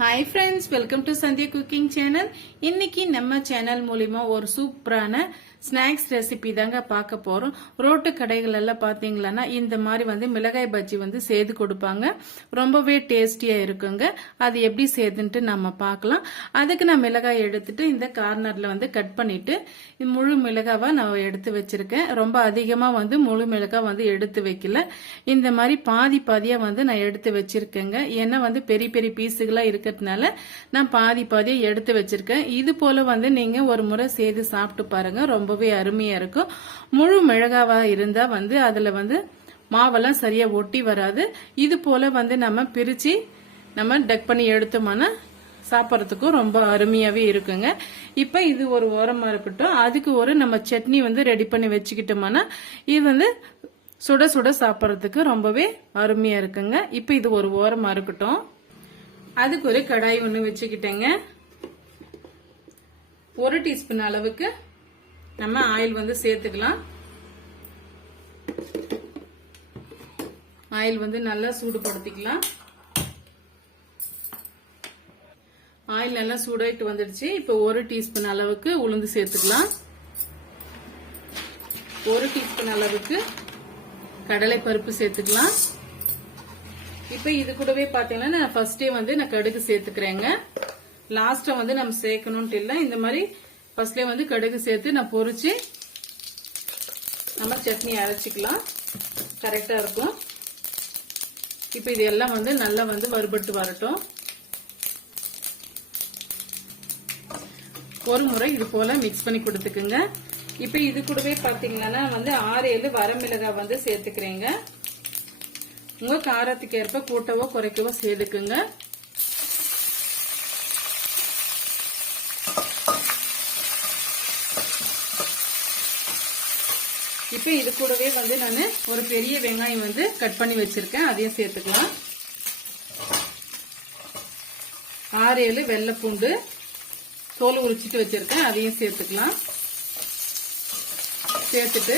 Hi friends welcome to Sandhya cooking channel இன்னைக்கு நம்ம channel மூலிமா ஒரு சூப்பரான ஸ்நாக்ஸ் ரெசிபி தாங்க பார்க்க போறோம். ரோட்டு கடைகள் எல்லாம் இந்த மாதிரி வந்து மிளகாய் பஜ்ஜி வந்து செய்து கொடுப்பாங்க. ரொம்பவே டேஸ்டியாக இருக்குங்க. அது எப்படி செய்துன்ட்டு நம்ம பார்க்கலாம். அதுக்கு நான் மிளகாய் எடுத்துட்டு இந்த கார்னரில் வந்து கட் பண்ணிட்டு முழு மிளகாவாக நான் எடுத்து வச்சிருக்கேன். ரொம்ப அதிகமாக வந்து முழு மிளகாய் வந்து எடுத்து வைக்கல. இந்த மாதிரி பாதி பாதியாக வந்து நான் எடுத்து வச்சிருக்கேங்க. ஏன்னா வந்து பெரிய பெரிய பீஸுகளாக இருக்க இருக்கிறதுனால நான் பாதி பாதியாக எடுத்து வச்சிருக்கேன். இது போல வந்து நீங்க ஒரு முறை செய்து சாப்பிட்டு பாருங்க. ரொம்பவே அருமையா இருக்கும். முழு மிளகாவா இருந்தா வந்து அதுல வந்து மாவெல்லாம் சரியா ஒட்டி வராது. இது போல வந்து நம்ம பிரிச்சு நம்ம டக் பண்ணி எடுத்தோம்னா சாப்பிட்றதுக்கும் ரொம்ப அருமையாகவே இருக்குங்க. இப்போ இது ஒரு ஓரமாக இருக்கட்டும். அதுக்கு ஒரு நம்ம சட்னி வந்து ரெடி பண்ணி வச்சுக்கிட்டோம்னா இது வந்து சுட சுட சாப்பிட்றதுக்கு ரொம்பவே அருமையாக இருக்குங்க. இப்போ இது ஒரு ஓரமாக இருக்கட்டும். அதுக்கு ஒரு கடாய் ஒன்று வச்சுக்கிட்டேங்க. ஒரு டீஸ்பூன் அளவுக்கு நம்ம ஆயில் வந்து சேர்த்துக்கலாம். ஆயில் வந்து நல்லா சூடுபடுத்திக்கலாம். ஆயில் நல்லா சூடாயிட்டு வந்துடுச்சு. இப்போ ஒரு டீஸ்பூன் அளவுக்கு உளுந்து சேர்த்துக்கலாம். ஒரு டீஸ்பூன் அளவுக்கு கடலை பருப்பு சேர்த்துக்கலாம். இப்போ இது கூடவே பாத்தீங்கன்னா நான் ஃபர்ஸ்டே வந்து நான் கடுகு சேர்த்துக்கிறேங்க. லாஸ்ட்டை வந்து நம்ம சேர்க்கணும்ட்டு இல்லை. இந்த மாதிரி ஃபர்ஸ்ட்லேயே வந்து கடுகு சேர்த்து நான் பொறிச்சு நம்ம சட்னி அரைச்சிக்கலாம். கரெக்டாக இருக்கும். இப்போ இது எல்லாம் வந்து நல்லா வந்து வறுபட்டு வரட்டும். ஒரு முறை இது போல மிக்ஸ் பண்ணி கொடுத்துக்குங்க. இப்போ இது கூடவே பார்த்தீங்கன்னா வந்து ஆறு ஏழு வரமிளகாய் வந்து சேர்த்துக்கிறேங்க. உங்க காரத்துக்கு ஏற்ப கூட்டவோ குறைக்கவோ சேர்த்துக்குங்க. இப்போ இது கூடவே வந்து நான் ஒரு பெரிய வெங்காயம் வந்து கட் பண்ணி வச்சிருக்கேன். அதையும் சேர்த்துக்கலாம். ஆறு ஏழு வெள்ளைப்பூண்டு தோல் உரிச்சிட்டு வச்சிருக்கேன். அதையும் சேர்த்துக்கலாம். சேர்த்துட்டு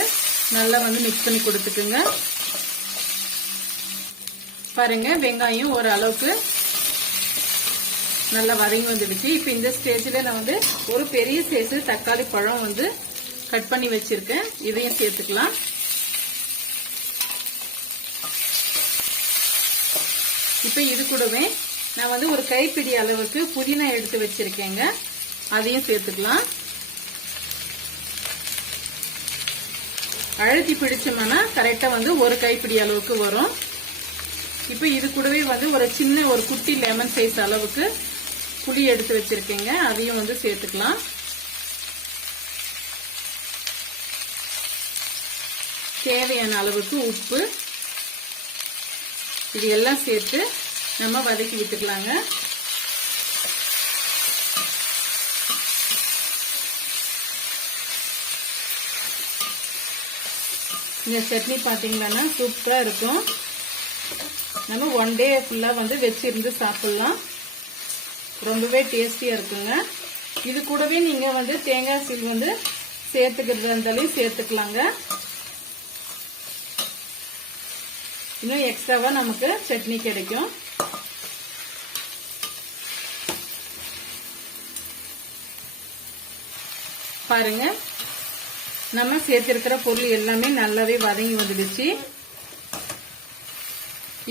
நல்லா வந்து மிக்ஸ் பண்ணி கொடுத்துக்குங்க. பாருங்க வெங்காயம் ஓரளவுக்கு நல்லா வதங்கி வந்துடுச்சு. இப்போ இந்த ஸ்டேஜில் நான் வந்து ஒரு பெரிய சைஸு தக்காளி பழம் வந்து கட் பண்ணி வச்சிருக்கேன். இதையும் சேர்த்துக்கலாம். இப்போ இது கூடவே நான் வந்து ஒரு கைப்பிடி அளவுக்கு புதினா எடுத்து வச்சிருக்கேங்க. அதையும் சேர்த்துக்கலாம். அழுத்தி பிடிச்சோம்னா கரெக்டாக வந்து ஒரு கைப்பிடி அளவுக்கு வரும். இப்போ இது கூடவே வந்து ஒரு சின்ன ஒரு குட்டி லெமன் சைஸ் அளவுக்கு புளி எடுத்து வச்சிருக்கீங்க. அதையும் வந்து சேர்த்துக்கலாம். தேவையான அளவுக்கு உப்பு. இது எல்லாம் சேர்த்து நம்ம வதக்கி விட்டுக்கலாங்க. இந்த சட்னி பார்த்தீங்கன்னா சூப்பராக இருக்கும். நம்ம ஒன் டே ஃபுல்லாக வந்து வச்சிருந்து சாப்பிட்லாம். ரொம்பவே டேஸ்டியாக இருக்குங்க. இது கூடவே நீங்கள் வந்து தேங்காய் சீல் வந்து சேர்த்துக்கிறது இருந்தாலும் சேர்த்துக்கலாங்க. இன்னும் எக்ஸ்ட்ராவாக நமக்கு சட்னி கிடைக்கும். பாருங்க. நம்ம சேர்த்திருக்கிற பொருள் எல்லாமே நல்லாவே வதங்கி வந்துடுச்சு.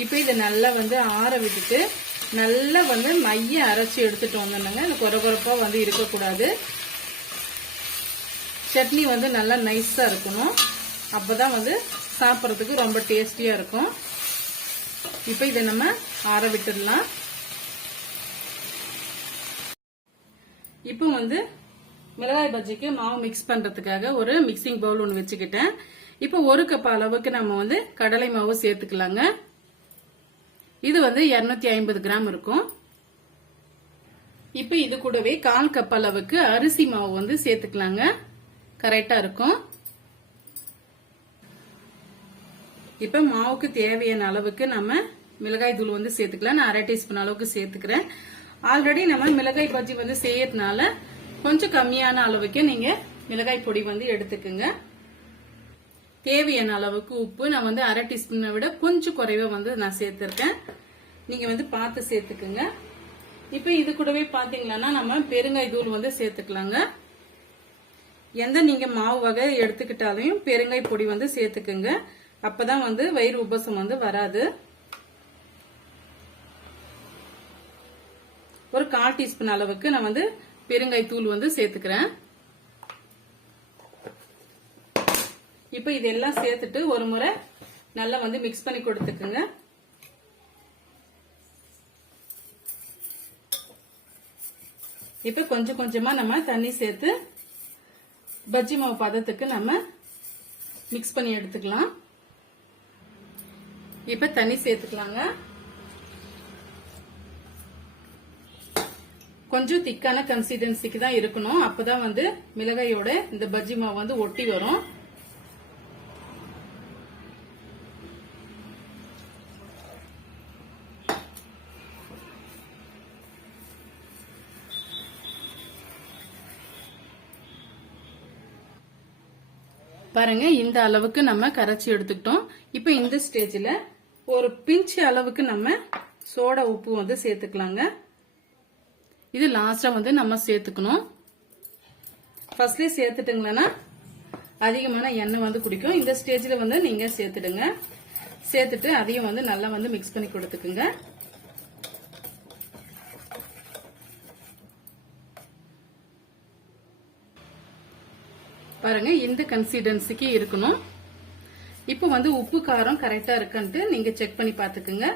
இப்போ இதை நல்லா வந்து ஆற விட்டுட்டு நல்லா வந்து மைய அரைச்சி எடுத்துட்டு வந்துடுங்க இந்த குறகுறப்பா வந்து இருக்கக்கூடாது. சட்னி வந்து நல்லா நைஸா இருக்கணும். அப்பதான் வந்து சாப்பிட்றதுக்கு ரொம்ப டேஸ்டியா இருக்கும். இப்போ இதை நம்ம ஆற விட்டுடலாம். இப்போ வந்து மிளகாய் பஜ்ஜிக்கு மாவு மிக்ஸ் பண்றதுக்காக ஒரு மிக்சிங் பவுல் ஒன்று வச்சுக்கிட்டேன். இப்போ ஒரு கப் அளவுக்கு நம்ம வந்து கடலை மாவு சேர்த்துக்கலாங்க. இது வந்து இருநூத்தி ஐம்பது கிராம் இருக்கும். இப்போ இது கூடவே கால் கப் அளவுக்கு அரிசி மாவு வந்து சேர்த்துக்கலாங்க. கரெக்டா இருக்கும். இப்ப மாவுக்கு தேவையான அளவுக்கு நம்ம மிளகாய் தூள் வந்து சேர்த்துக்கலாம். நான் அரை டீஸ்பூன் அளவுக்கு சேர்த்துக்கிறேன். ஆல்ரெடி நம்ம மிளகாய் பஜ்ஜி வந்து செய்யறதுனால கொஞ்சம் கம்மியான அளவுக்கு நீங்க மிளகாய் பொடி வந்து எடுத்துக்கோங்க. தேவையான அளவுக்கு உப்பு. நான் வந்து அரை டீஸ்பூனை விட கொஞ்சம் குறைவா வந்து நான் சேர்த்துருக்கேன். நீங்க வந்து பார்த்து சேர்த்துக்குங்க. இப்போ இது கூடவே பாத்தீங்கன்னா நம்ம பெருங்காய் தூள் வந்து சேர்த்துக்கலாங்க. எந்த நீங்க மாவு வகை எடுத்துக்கிட்டாலையும் பெருங்காய் பொடி வந்து சேர்த்துக்குங்க. அப்பதான் வந்து வயிறு உபசம் வந்து வராது. ஒரு கால் டீஸ்பூன் அளவுக்கு நான் வந்து பெருங்காய் தூள் வந்து சேர்த்துக்கிறேன். இப்போ இதெல்லாம் சேர்த்துட்டு ஒரு முறை நல்லா வந்து மிக்ஸ் பண்ணி கொடுத்துக்குங்க. இப்ப கொஞ்சம் கொஞ்சமா நம்ம தண்ணி சேர்த்து பஜ்ஜி மாவு பதத்துக்கு நம்ம மிக்ஸ் பண்ணி எடுத்துக்கலாம். இப்ப தண்ணி சேர்த்துக்கலாங்க. கொஞ்சம் திக்கான கன்சிஸ்டன்சிக்கு தான் இருக்கணும். அப்பதான் வந்து மிளகாயோட இந்த பஜ்ஜி மாவு வந்து ஒட்டி வரும். பாருங்க இந்த அளவுக்கு நம்ம கரைச்சி எடுத்துக்கிட்டோம். இப்போ இந்த ஸ்டேஜில் ஒரு பிஞ்சு அளவுக்கு நம்ம சோடா உப்பு வந்து சேர்த்துக்கலாங்க. இது லாஸ்டா வந்து நம்ம சேர்த்துக்கணும். ஃபர்ஸ்ட்லேயே சேர்த்துட்டுங்களா அதிகமான எண்ணெய் வந்து குடிக்கும். இந்த ஸ்டேஜில் வந்து நீங்க சேர்த்துடுங்க. சேர்த்துட்டு அதையும் வந்து நல்லா வந்து மிக்ஸ் பண்ணி கொடுத்துக்குங்க. பாருங்க இந்த கன்சிஸ்டன்சிக்கு இருக்கணும். இப்போ வந்து உப்பு காரம் கரெக்டா இருக்குன்ட்டு நீங்க செக் பண்ணி பாத்துக்குங்க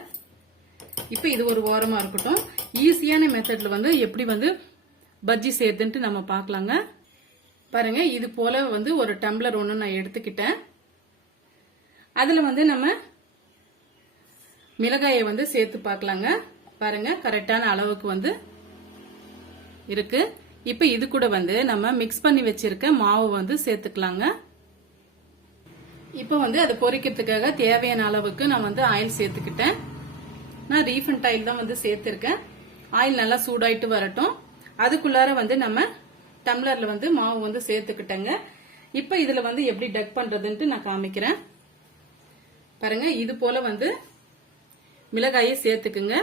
இப்போ இது ஒரு ஓரமா இருக்கட்டும். ஈஸியான மெத்தட்ல வந்து எப்படி வந்து பஜ்ஜி சேர்த்துன்ட்டு நம்ம பார்க்கலாங்க. பாருங்க இது போல வந்து ஒரு டம்ளர் ஒன்று நான் எடுத்துக்கிட்டேன். அதில் வந்து நம்ம மிளகாயை வந்து சேர்த்து பார்க்கலாங்க. பாருங்க கரெக்டான அளவுக்கு வந்து இருக்கு. இப்ப இது கூட வந்து நம்ம மிக்ஸ் பண்ணி வச்சிருக்க மாவு வந்து சேர்த்துக்கலாங்க. இப்ப வந்து அதை பொரிக்கிறதுக்காக தேவையான அளவுக்கு நான் வந்து ஆயில் சேர்த்துக்கிட்டேன். நான் ரீஃபண்ட் ஆயில் தான் வந்து சேர்த்திருக்கேன். ஆயில் நல்லா சூடாயிட்டு வரட்டும். அதுக்குள்ளார வந்து நம்ம டம்ளர்ல வந்து மாவு வந்து சேர்த்துக்கிட்டேங்க. இப்ப இதுல வந்து எப்படி டக் பண்றதுன்ட்டு நான் காமிக்கிறேன். பாருங்க இது போல வந்து மிளகாயை சேர்த்துக்குங்க.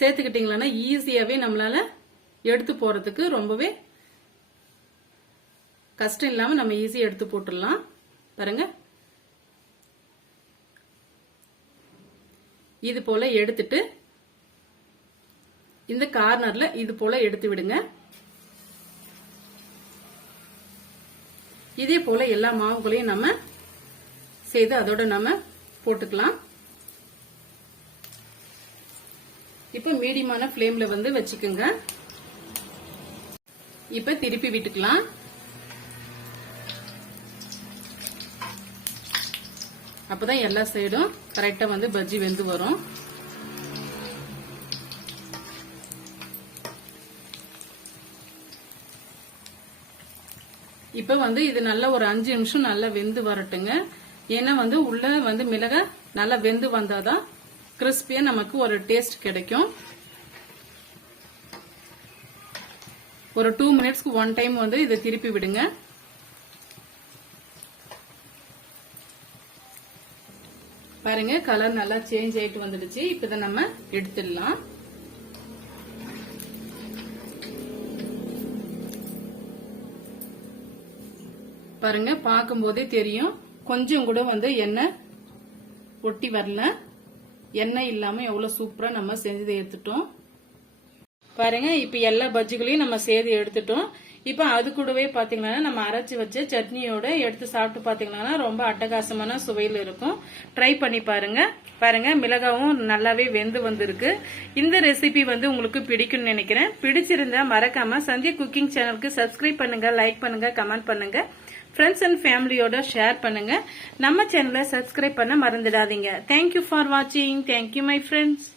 சேர்த்துக்கிட்டீங்களா ஈஸியாவே நம்மளால எடுத்து போறதுக்கு ரொம்பவே கஷ்டம் இல்லாம நம்ம ஈஸியா எடுத்து போட்டுடலாம். பாருங்க. இது போல எடுத்துட்டு இந்த கார்னர்ல இது போல எடுத்து விடுங்க. இதே போல எல்லா மாவுகளையும் நம்ம செய்து அதோட நம்ம போட்டுக்கலாம். இப்ப மீடியமான ஃப்ளேம்ல வந்து வச்சுக்கோங்க. இப்ப திருப்பி விட்டுக்கலாம். அப்பதான் எல்லா சைடும் கரெக்டா வந்து பஜ்ஜி வெந்து வரும். இப்ப வந்து இது நல்லா ஒரு அஞ்சு நிமிஷம் நல்லா வெந்து வரட்டுங்க. ஏன்னா வந்து உள்ள வந்து மிளகா நல்லா வெந்து வந்தாதான் கிறிஸ்பியா நமக்கு ஒரு டேஸ்ட் கிடைக்கும். ஒரு டூ மினிட்ஸ்க்கு ஒன் டைம் வந்து இதை திருப்பி விடுங்க. பாருங்க கலர் நல்லா சேஞ்ச் ஆயிட்டு வந்துடுச்சு. இப்ப இதை நம்ம எடுத்துடலாம். பாருங்க பார்க்கும்போதே தெரியும். கொஞ்சம் கூட வந்து எண்ணெய் ஒட்டி வரல. எண்ணெய் இல்லாம எவ்வளவு சூப்பரா நம்ம செஞ்சதை எடுத்துட்டோம். பாருங்க இப்ப எல்லா பஜ்ஜிகளையும் நம்ம சேர்த்து எடுத்துட்டோம். இப்ப அது கூடவே பாத்தீங்கன்னா நம்ம அரைச்சி வச்ச சட்னியோட எடுத்து சாப்பிட்டு பாத்தீங்கன்னா ரொம்ப அட்டகாசமான சுவையில் இருக்கும். ட்ரை பண்ணி பாருங்க. பாருங்க மிளகாவும் நல்லாவே வெந்து வந்திருக்கு. இந்த ரெசிபி வந்து உங்களுக்கு பிடிக்கும்னு நினைக்கிறேன். பிடிச்சிருந்தா மறக்காம சந்தியா குக்கிங் சேனலுக்கு சப்ஸ்கிரைப் பண்ணுங்க லைக் பண்ணுங்க கமெண்ட் பண்ணுங்க. ஃப்ரெண்ட்ஸ் அண்ட் ஃபேமிலியோட ஷேர் பண்ணுங்க. நம்ம சேனலை சப்ஸ்கிரைப் பண்ண மறந்துடாதீங்க. தேங்க்யூ ஃபார் வாட்சிங் தேங்க்யூ மை ஃப்ரெண்ட்ஸ்